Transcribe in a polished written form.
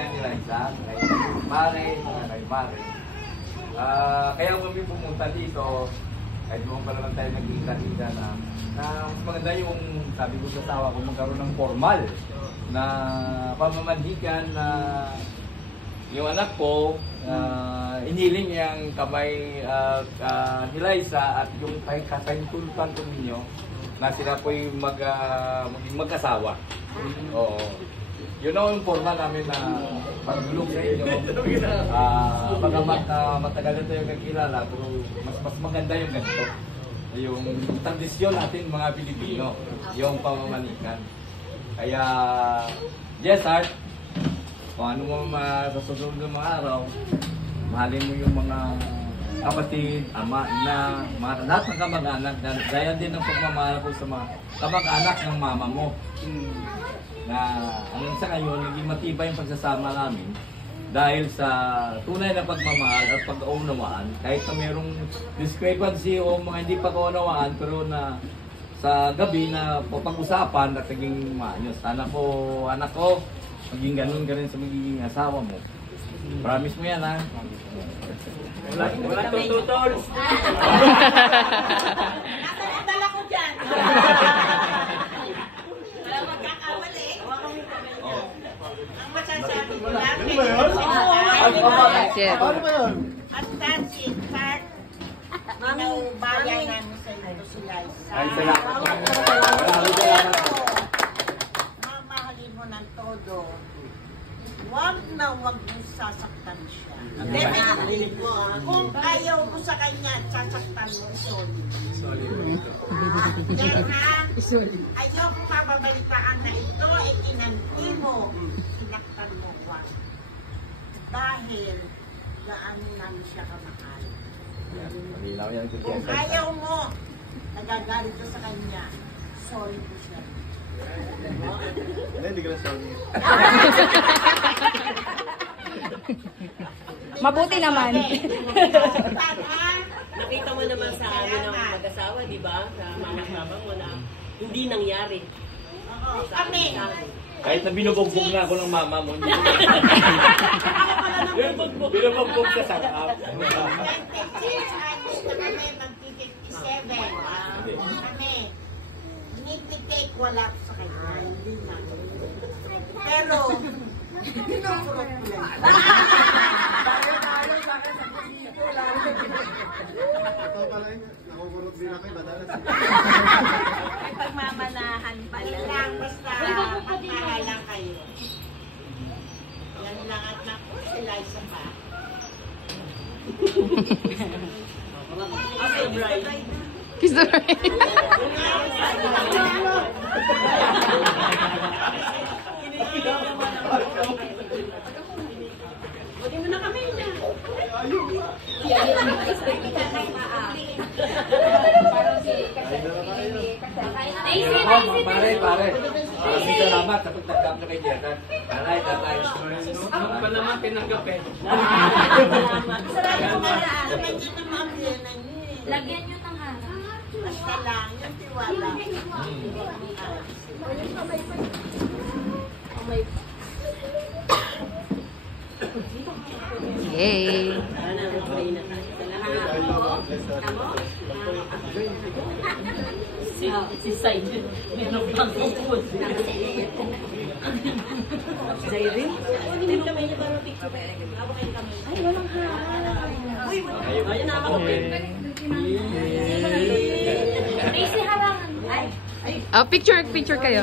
pamilya ni Liza, kay Mare, kay Mare. Kaya kami pumunta dito, kahit doon pa naman tayo nag-iingat-iga na mas maganda yung sabi ko sa asawa ko magkaroon ng formal na pamamanhikan na yung anak ko, iniling yung kamay ni Liza at yung kasahintulutan ko ninyo na sila po'y maging mag-asawa. Oo. Yun ang yung forma namin na pagdulog sa inyo. Bagamat matagal na tayo kakilala, pero mas maganda yung ganito. Yung tradisyon natin mga Pilipino, yung pamamanikan. Kaya, yes, Art, kung ano mo masasunod ng mga araw, mahalin mo yung mga kapatid, ama, na lahat ng kamag-anak. Gaya din ang pagmamahal ko sa mga kamag-anak ng mama mo. Na hanggang sa ngayon, naging matibay yung pagsasama namin dahil sa tunay na pagmamahal at pag-aunawaan. Kahit na mayroong discrepancy o mga hindi pag-aunawaan, pero na sa gabi na pag-usapan at naging maayos. Sana po, anak ko, maging ganun ka rin sa magiging asawa mo. Promise mo yan, ha? Wala tututol. Nakakadala ko dyan. Wala magkakamali. Ang masasabi ko lang. Ano ba yun? Paano ba yun? At that's it, Pat. Bayan namin sa ito si Liza. Ay, salamat. Mamahalin mo ng todo. Huwag na huwag mong sasaktan siya. Kung ayaw mo sa kanya, sasaktan mo solid. Yan ha, ayaw kong mababalitaan na ito ay kinanti mo. Sinaktan mo huwag. Dahil gaano namin siya kamahal. Kung ayaw mo, nagagalit ka sa kanya, sorry po siya. Hindi ka na sorry. Mabuti naman. Nakita mo naman sa amin ng mag-asawa, di ba? Sa mga kasama mo na hindi nangyari. Kami. Kahit na binubugbog na ako ng mama mo, hindi. Binubugbog ka sa kaap. 26 anos na kami, mag-57. Kami. Nititake wala sa kanya. Hindi na. Pero, pinukurot ko lang. Ito pala yun. Nakukurot din ako. Madalas. May pagmamanahan pala. Lang, basta magmahala kayo. Yan lang at naku, si Liza pa. Kiss the bride. Huwag mo na kami na. Pare. Maraming salamat sa pagtanggap nyo kay Jerdan. Tatay. Ako pa naman tinanggap eh. Lagyan nyo ng harap. Basta lang, yung tiwala. Yay! Sana mag-pray na tayo. Si Said, meron pang tungkol. Zairin? Hindi mo kamay niya para picture. Ako kayo kamay. Ay, walang harap. Uy, ayun na ako. Picture kayo.